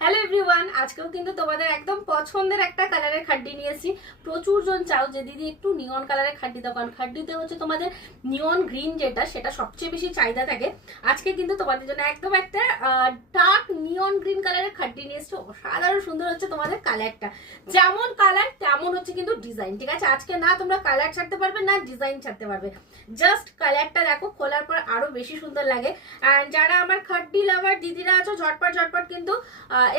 Hello everyone, আজকেও কিন্তু তোমাদের একদম পছন্দের একটা কালারের খাড্ডি নিয়েছি। প্রচুর জন চাও যে দিদি একটু নিয়ন কালারের খাড্ডি দাও, কারণ খাড্ডিতে হচ্ছে তোমাদের নিয়ন গ্রিন যেটা সেটা সবচেয়ে বেশি চাহিদা থাকে। আজকে কিন্তু তোমাদের জন্য একদম একটা ডার্ক নিয়ন গ্রিন কালারের খাড্ডি নিয়ে এসেছি। অসাধারণ সুন্দর হচ্ছে তোমাদের কালারটা, যেমন কালার তেমন হচ্ছে কিন্তু ডিজাইন। ঠিক আছে, আজকে না তোমরা কালার ছাড়তে পারবে না ডিজাইন ছাড়তে পারবে, জাস্ট কালারটা দেখো, খোলার পর আরো বেশি সুন্দর লাগে। অ্যান্ড যারা আমার খাড্ডি লাভার দিদিরা আছো, ঝটপট ঝটপট কিন্তু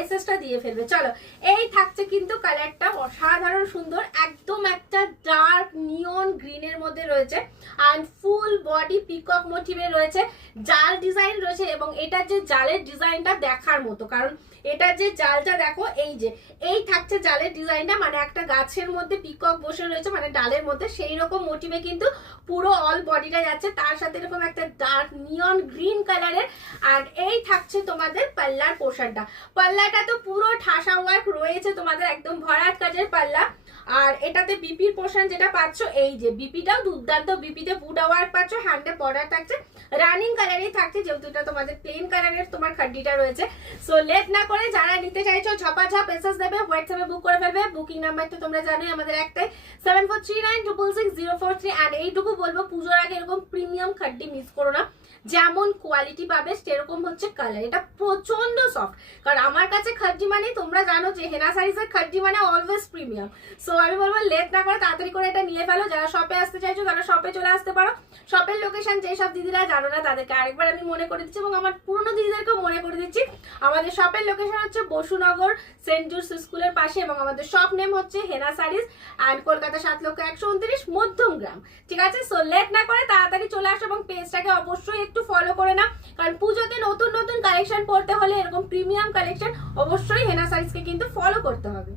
এসএসটা দিয়ে ফেলবে। চলো, এই থাকছে কিন্তু কালারটা অসাধারণ সুন্দর, একদম একটা ডার্ক নিয়ন গ্রিনের মধ্যে রয়েছে। অ্যান্ড ফুল বডি পিকক মোটিভে রয়েছে, জাল ডিজাইন রয়েছে। এবং এটা যে জালের ডিজাইনটা দেখার মতো, কারণ এটা যে জালটা দেখো, এই থাকছে জালের ডিজাইনটা, মানে একটা গাছের মধ্যে পিকক বসে রয়েছে, মানে ডালের মধ্যে সেই রকম মোটিভে কিন্তু পুরো অল বডিটা যাচ্ছে। তার সাথে এরকম একটা ডার্ক নিয়ন গ্রিন কালারের। আর এই থাকছে তোমাদের পাল্লার পোর্শনটা। পাল্লাটা তো পুরো ঠাসা ওয়ার্ক রয়েছে তোমাদের, একদম ভরাট কাজের পাল্লা। আর এটাতে বিপির পোর্শন যেটা পাচ্ছ, এই যে বিপিটাও দুর্দান্ত, বিপিতে বুটা ওয়ার্ক পাচ্ছ, হ্যান্ডে বর্ডার থাকছে, রানিং কালারই থাকছে, যেহেতু এটা তোমাদের প্লেন কালারের তোমার খাড্ডিটা রয়েছে। সো লেট না করে যারা নিতে চাইছো ঝপাঝপ এসএস দেবে, হোয়াটসঅ্যাপে বুক করে ফেলবে। বুকিং নাম্বার তো তোমরা জানোই আমাদের একটাই, 7439666043। আর এইটুকু বলবো, পুজোর আগে এরকম প্রিমিয়াম খাড্ডি মিস করো না। যেমন কোয়ালিটি পাবে সেরকম হচ্ছে কালার, এটা প্রচন্ড সফট। কারণ আমার কাছে খাড্ডি মানে তোমরা জানো যে হেনা সারিজের খাড্ডি মানে অলওয়েজ প্রিমিয়াম। সো আমি বলবো লেট না করে তাড়াতাড়ি করে এটা নিয়ে ফেলো। যারা শপে আসতে চাইছো তারা শপে চলে আসতে পারো। শপের লোকেশন যেসব দিদিরা জানো না তাদেরকে আরেকবার আমি মনে করে দিচ্ছি, এবং আমার পুরনো দিদিদেরকেও মনে করে দিচ্ছি। আমাদের শপের লোকেশন হচ্ছে বসুনগর সেন্ট জুস স্কুলের পাশে, এবং আমাদের শপ নেম হচ্ছে হেনা সারিজ অ্যান্ড কলকাতা 7,129 মধ্যমগ্রাম। ঠিক আছে, সো লেট না করে তাড়াতাড়ি চলে আসো, এবং পেজটাকে অবশ্যই একটু ফলো করে না, কারণ পুজোতে নতুন নতুন কালেকশন পড়তে হলে, এরকম প্রিমিয়াম কালেকশন অবশ্যই হেনা সারিজকে কিন্তু ফলো করতে হবে।